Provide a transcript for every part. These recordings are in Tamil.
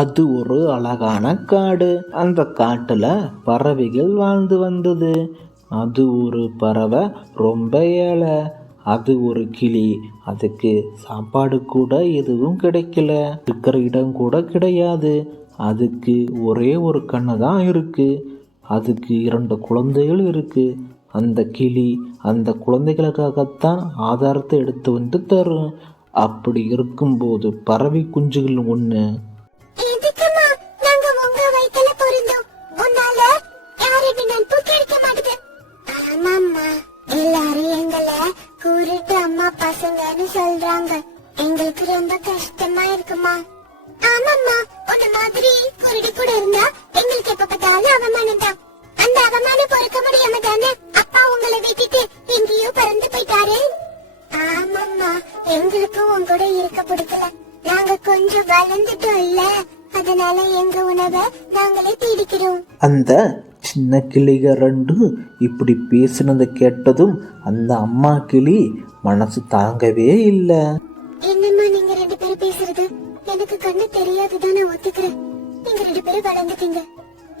அது ஒரு அழகான காடு. அந்த காட்டுல பறவைகள் வாழ்ந்து வந்தது. அது ஒரு பறவை ரொம்ப ஏழை. அது ஒரு கிளி. அதுக்கு சாப்பாடு கூட எதுவும் கிடைக்கல. இருக்கிற இடம் கூட கிடையாது. அதுக்கு ஒரே ஒரு கண்ணு தான் இருக்கு. அதுக்கு 2 குழந்தைகள் இருக்கு. அந்த கிளி அந்த குழந்தைகளுக்காகத்தான் ஆதாரத்தை எடுத்து வந்து தரும். அப்படி இருக்கும்போது பறவை குஞ்சுகள் ஒன்று, பசங்கன்னு சொல்றாங்க. எங்களுக்கு ரொம்ப கஷ்டமா இருக்குமா? ஆமாம்மா, உன்ன மாதிரி குருடி கூட இருந்தா எங்களுக்கு எப்ப பார்த்தாலும் அவமானம் தான். அந்த அவமானம் பொறுக்க முடியாம தானே அப்பா உங்களை விட்டுட்டு எங்கேயோ பறந்து போயிட்டாரு. ஆமாம்மா, எங்களுக்கும் உன் கூட இருக்க பிடிக்கல. நாங்க கொஞ்சம் வளர்ந்துட்டோம் இல்ல, அதனால எங்க உணவை நாங்களே தேடிக்கிறோம். அந்த சின்ன கிளிக 2 இப்படி பேசினதை கேட்டதும் அந்த அம்மா கிளி மனசு தாங்கவே இல்லை. என்னம்மா நீங்க 2 பேரும் பேசுறது? எனக்கு கண்ணு தெரியாதுதான், நான் ஒத்துக்கிறேன். நீங்க 2 பேரும் வளர்ந்துட்டீங்க.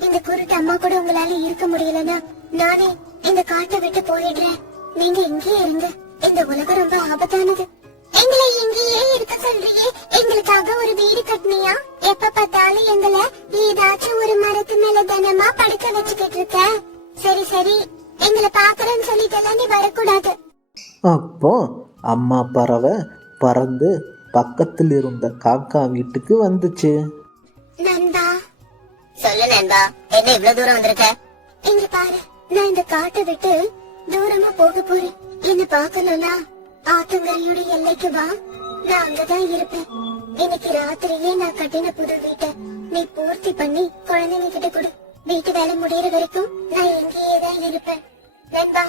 இந்த குருட்டு அம்மா கூட உங்களால இருக்க முடியலன்னா நானே இந்த காட்டை விட்டு போயிடுறேன். நீங்க இங்கேயே இருங்க. இந்த உலகம் ரொம்ப ஆபத்தானது. எங்களை இங்கேயே இருக்க சொல்றியே, எங்களுக்காக ஒரு வீடு கட்டினியா? எப்ப பார்த்தாலும் எங்களை ஏதாச்சும் ஒரு மரத்து மேல தினமா படுக்க வச்சுக்கிட்டு இருக்க. சரி சரி, எங்களை பாக்குறேன்னு சொல்லிட்டு நீ வரக்கூடாது. அப்போ அம்மா பறவை பறந்து பக்கத்தில் இருந்த காக்கா வீட்டுக்கு வந்துச்சு. நண்பா, சொல்லு நண்பா, என்ன இவ்வளவு தூரம் வந்திருக்க? இங்க பாரு, நான் இந்த காட்டை விட்டு தூரமா போக போறேன். என்ன பாக்கணும்னா ஆத்தங்கரையோட எல்லைக்கு வா, நான் அங்கதான் இருப்பேன். இன்னைக்கு ராத்திரியே நான் கட்டின புது வீட்டை நீ பூர்த்தி பண்ணி குழந்தைங்க கிட்ட கொடு. வீட்டு வேலை முடியற வரைக்கும் நான் இங்கேயே தான் இருப்பேன். நண்பா,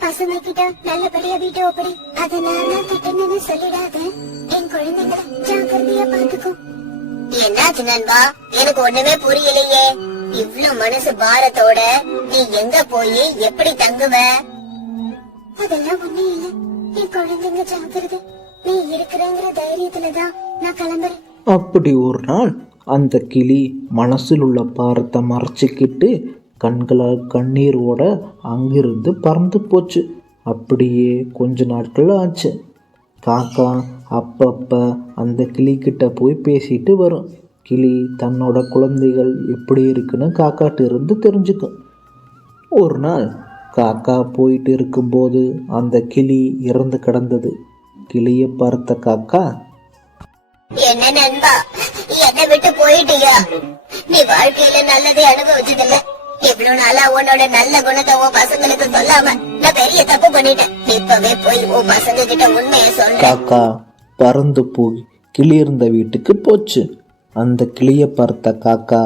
பசங்க கிட்ட நல்லபடியா வீட்டை ஒப்படி. அதை நான் கட்டினு சொல்லிடாத. என் குழந்தைங்களை ஜாக்கிரதையா பாத்துக்கும். என்னாச்சு நண்பா, எனக்கு ஒண்ணுமே புரியலையே. இவ்ளோ மனசு பாரத்தோட நீ எங்க போய் எப்படி தங்குவ? அதெல்லாம் ஒண்ணு இல்ல, என் குழந்தைங்க ஜாக்கிரதை. நீ இருக்கிறங்கிற தைரியத்துலதான் நான் கிளம்புறேன். அப்படி ஒரு நாள் அந்த கிளி மனசில் உள்ள பாரத்தை மறைச்சிக்கிட்டு கண்களால் கண்ணீரோட அங்கிருந்து பறந்து போச்சு. அப்படியே கொஞ்ச நாட்கள் ஆச்சு. காக்கா அப்பப்ப அந்த கிளிக்கிட்ட போய் பேசிட்டு வரும். கிளி தன்னோட குழந்தைகள் எப்படி இருக்குன்னு காக்காட்டு இருந்து தெரிஞ்சுக்கும். ஒரு நாள் காக்கா போயிட்டு இருக்கும்போது அந்த கிளி இறந்து கிடந்தது. கிளியை பார்த்த காக்கா, என்ன நண்பா, என்னை விட்டு போயிட்டீங்க? நீ வாழ்க்கையில நல்லதே அனுபவிச்சதில்ல. இவ்வளவு நாளா உன்னோட நல்ல குணத்தை உன் பசங்களுக்கு சொல்லாம நான் பெரிய தப்பு பண்ணிட்டேன். இப்பவே போய் உன் பசங்க கிட்ட உண்மையை சொல்ற. காக்கா பறந்து போய் கிளி இருந்த வீட்டுக்கு போச்சு. அந்த கிளிய பார்த்த காக்கா,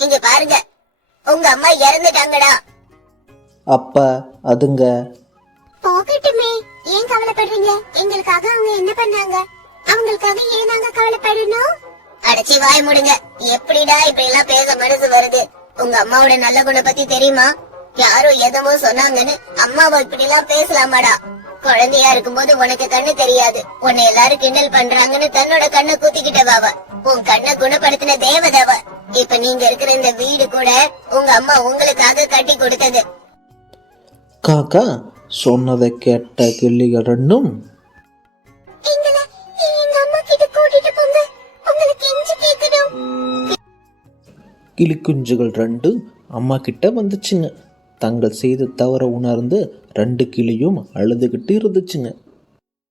இங்க பாருங்க, உங்க அம்மா இறந்துட்டாங்கடா. அப்ப அதுங்க, போகட்டுமே, ஏன் கவலைப்படுறீங்க? எங்களுக்காக அவங்க என்ன பண்ணாங்க? அவங்களுக்காக ஏன் நாங்க கவலைப்படணும்? அடைச்சி வாய் முடுங்க. எப்படிடா இப்படி எல்லாம் பேச மனசு வருது? உங்க அம்மாவோட நல்ல குணம் பத்தி தெரியுமா? யாரோ எதமோ சொன்னாங்கன்னு அம்மாவை இப்படி எல்லாம் பேசலாமாடா? குழந்தையா இருக்கும்போது உனக்கு கண்ணு தெரியாது, உன்னை எல்லாரும் கிண்டல் பண்றாங்கன்னு தன்னோட கண்ணை குத்திக்கிட்டவாவ. உன் கண்ணை குணப்படுத்தின தேவதாவ. இப்ப நீங்க இருக்கிற இந்த வீடு கூட உங்க அம்மா உங்களுக்காக கட்டி கொடுத்தது. காக்கா சொன்னதை கேட்ட கிளிகள் 2ம், கிளி குஞ்சுகள் 2 அம்மா கிட்ட வந்துச்சுங்க. தங்கள் செய்த தவற உணர்ந்து 2 கிளியும் அழுதுகிட்டு இருந்துச்சுங்க.